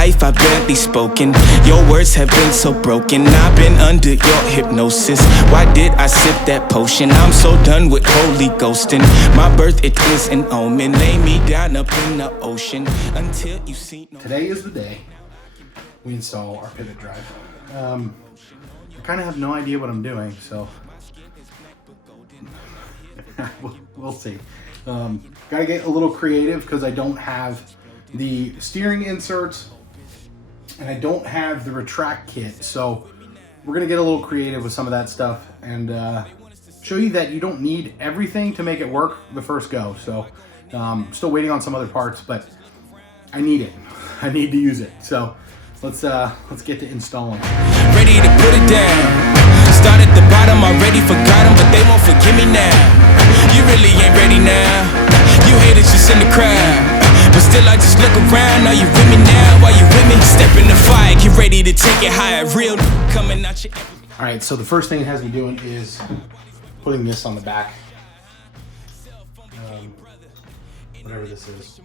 life I've barely spoken. Your words have been so broken. I've been under your hypnosis. Why did I sip that potion? I'm so done with holy ghosting. My birth, it is an omen. Lay me down up in the ocean until you see no. Today is the day we install our pivot drive. I kind of have no idea what I'm doing, so we'll see. Gotta get a little creative because I don't have the steering inserts and I don't have the retract kit, so we're gonna get a little creative with some of that stuff and show you that you don't need everything to make it work the first go. So still waiting on some other parts, but I need it. I need to use it. So let's get to installing. Ready to put it down. Start at the bottom, already forgot them, but they won't forgive me now. You really ain't ready now. You haters just in the crowd, but still I just look around. Are you with me now? Are you with me? Step in the fire, get ready to take it higher. Real coming out your. All right, so the first thing it has me doing is putting this on the back. Whatever this is.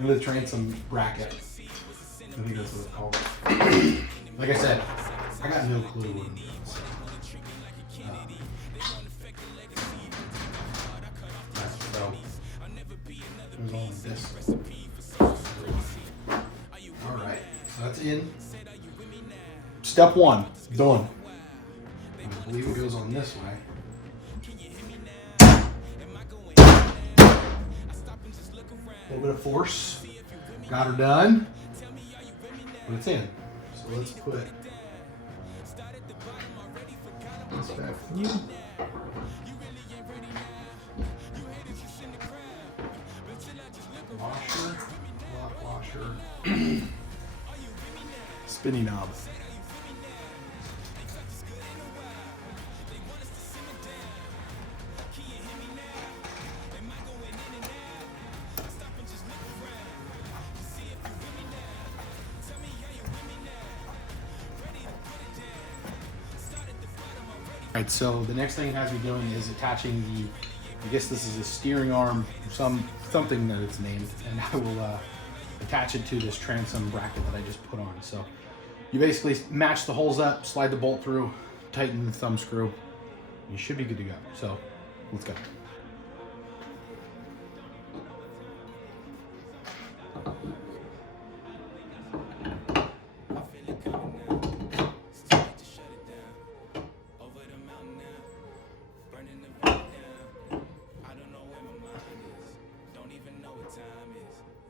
The transom bracket. I think that's what it's called. Like I said, I got no clue what it means. So, there's all of this. Alright, so that's in. Step one, done. I believe it goes on this way. A little bit of force. Got her done. But it's in. So let's put this back from you. Washer. Lock washer. Spinny knob. Alright, so the next thing it has me doing is attaching the, I guess this is a steering arm, something that it's named, and I will attach it to this transom bracket that I just put on. So you basically match the holes up, slide the bolt through, tighten the thumb screw, and you should be good to go. So let's go.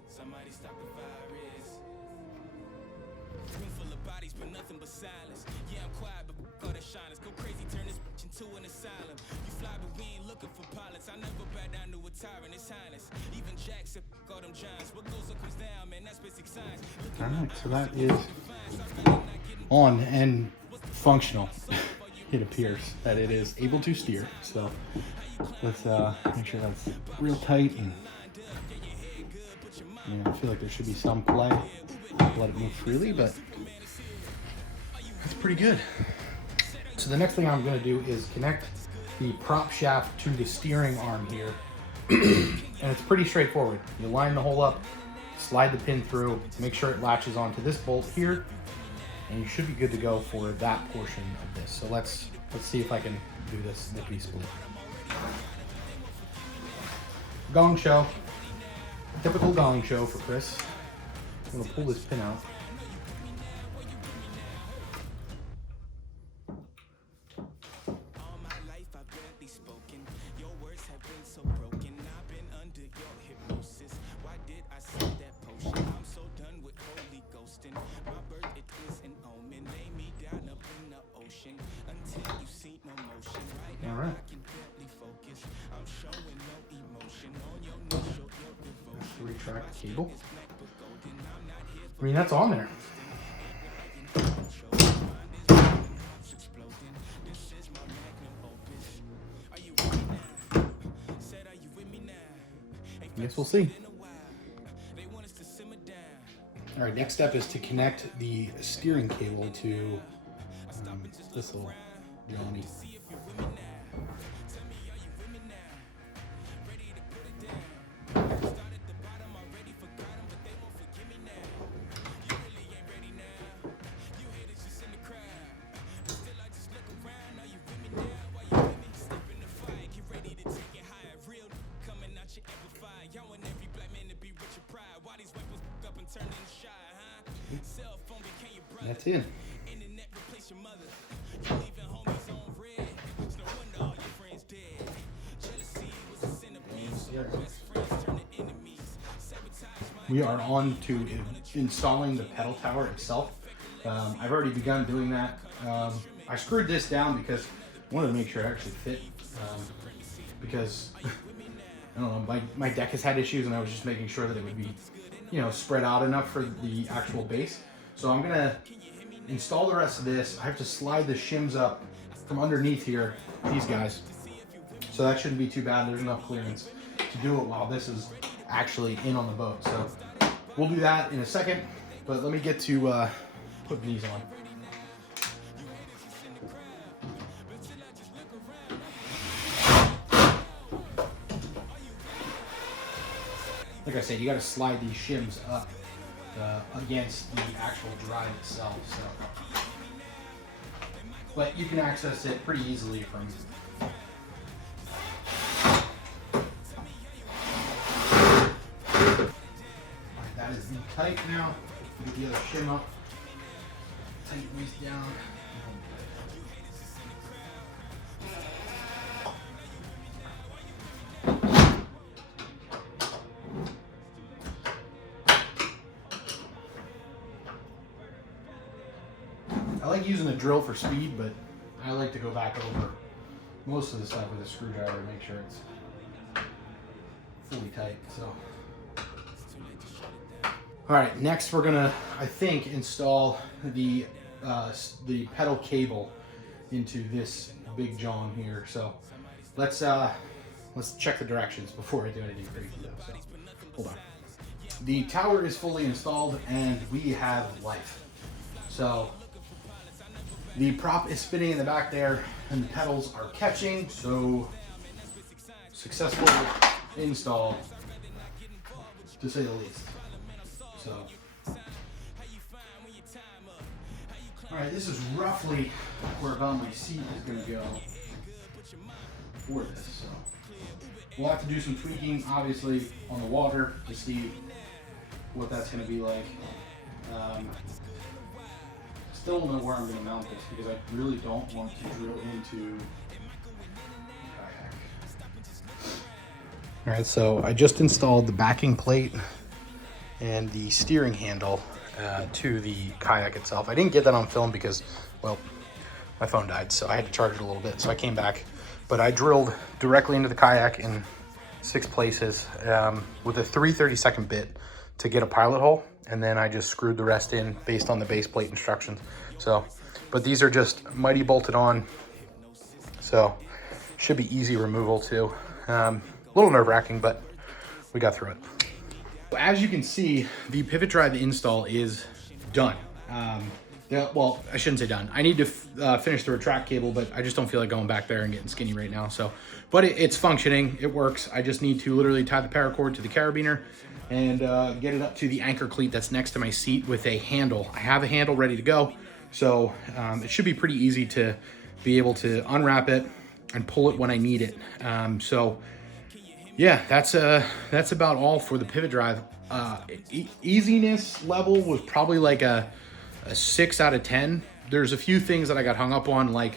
Somebody stop the virus. Room full of bodies, but nothing but silence. Yeah, I'm quiet, but all the shiners go crazy, turn this bitch into an asylum. You fly, but we ain't looking for pilots. I never back down to a tyrant, His Highness. Even Jackson, all them giants. What goes up comes down, man. That's basic science. Alright, so that is on and functional. It appears that it is able to steer. So let's make sure that's real tight and. I feel like there should be some play. Let it move freely, but that's pretty good. So the next thing I'm going to do is connect the prop shaft to the steering arm here. And it's pretty straightforward. You line the hole up, slide the pin through, make sure it latches onto this bolt here, and you should be good to go for that portion of this. So let's see if I can do this lickety split. Gong show. Typical gong show for Chris. I'm going to pull this pin out. All right. Retract the cable. I mean, that's on there. I guess we'll see. All right, next step is to connect the steering cable to this little Johnny. That's in. We are on to installing the pedal tower itself. I've already begun doing that. I screwed this down because I wanted to make sure it actually fit. Because I don't know, my deck has had issues, and I was just making sure that it would be, you know, spread out enough for the actual base. So I'm gonna install the rest of this. I have to slide the shims up from underneath here, these guys. So that shouldn't be too bad. There's enough clearance to do it while this is actually in on the boat. So we'll do that in a second, but let me get to putting these on. Like I said, you got to slide these shims up against the actual drive itself. So, but you can access it pretty easily from. Alright, that is tight now. Get the other shim up. Tighten these down. I like using a drill for speed, but I like to go back over most of the stuff with a screwdriver to make sure it's fully tight. So, all right, next we're gonna, I think, install the pedal cable into this big john here. So let's check the directions before I do anything crazy though. So hold on. The tower is fully installed and we have life. So the prop is spinning in the back there and the pedals are catching, so successful install to say the least. So, all right, this is roughly where about my seat is going to go for this. So we'll have to do some tweaking, obviously, on the water to see what that's going to be like. Still don't know where I'm going to mount this because I really don't want to drill into kayak. All right, so I just installed the backing plate and the steering handle to the kayak itself. I didn't get that on film because, well, my phone died, so I had to charge it a little bit. So I came back, but I drilled directly into the kayak in 6 places with a 3/32 bit to get a pilot hole. And then I just screwed the rest in based on the base plate instructions. So, but these are just mighty bolted on. So should be easy removal too. A little nerve wracking, but we got through it. As you can see, the pivot drive install is done. Well, I shouldn't say done. I need to finish the retract cable, but I just don't feel like going back there and getting skinny right now. So, but it's functioning, it works. I just need to literally tie the paracord to the carabiner and get it up to the anchor cleat that's next to my seat with a handle. I have a handle ready to go. So it should be pretty easy to be able to unwrap it and pull it when I need it. So yeah, that's about all for the pivot drive. Easiness level was probably like a 6 out of 10. There's a few things that I got hung up on, like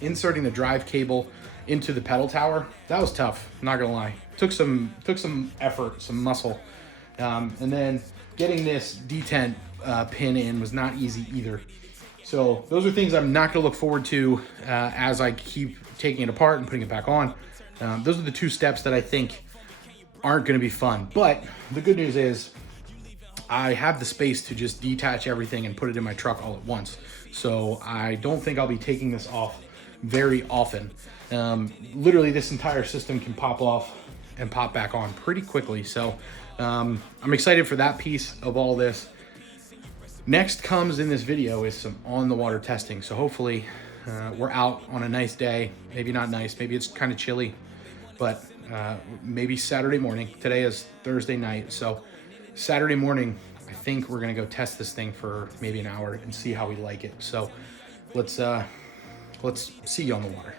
inserting the drive cable into the pedal tower. That was tough, not gonna lie. Took some effort, some muscle. And then getting this detent pin in was not easy either. So those are things I'm not gonna look forward to as I keep taking it apart and putting it back on. Those are the 2 steps that I think aren't gonna be fun. But the good news is I have the space to just detach everything and put it in my truck all at once. So I don't think I'll be taking this off very often. Literally this entire system can pop off and pop back on pretty quickly. So I'm excited for that piece of all this. Next comes in this video is some on the water testing. So hopefully we're out on a nice day. Maybe not nice, maybe it's kind of chilly, but maybe Saturday morning. Today is Thursday night. So Saturday morning, I think we're gonna go test this thing for maybe an hour and see how we like it. So let's see you on the water.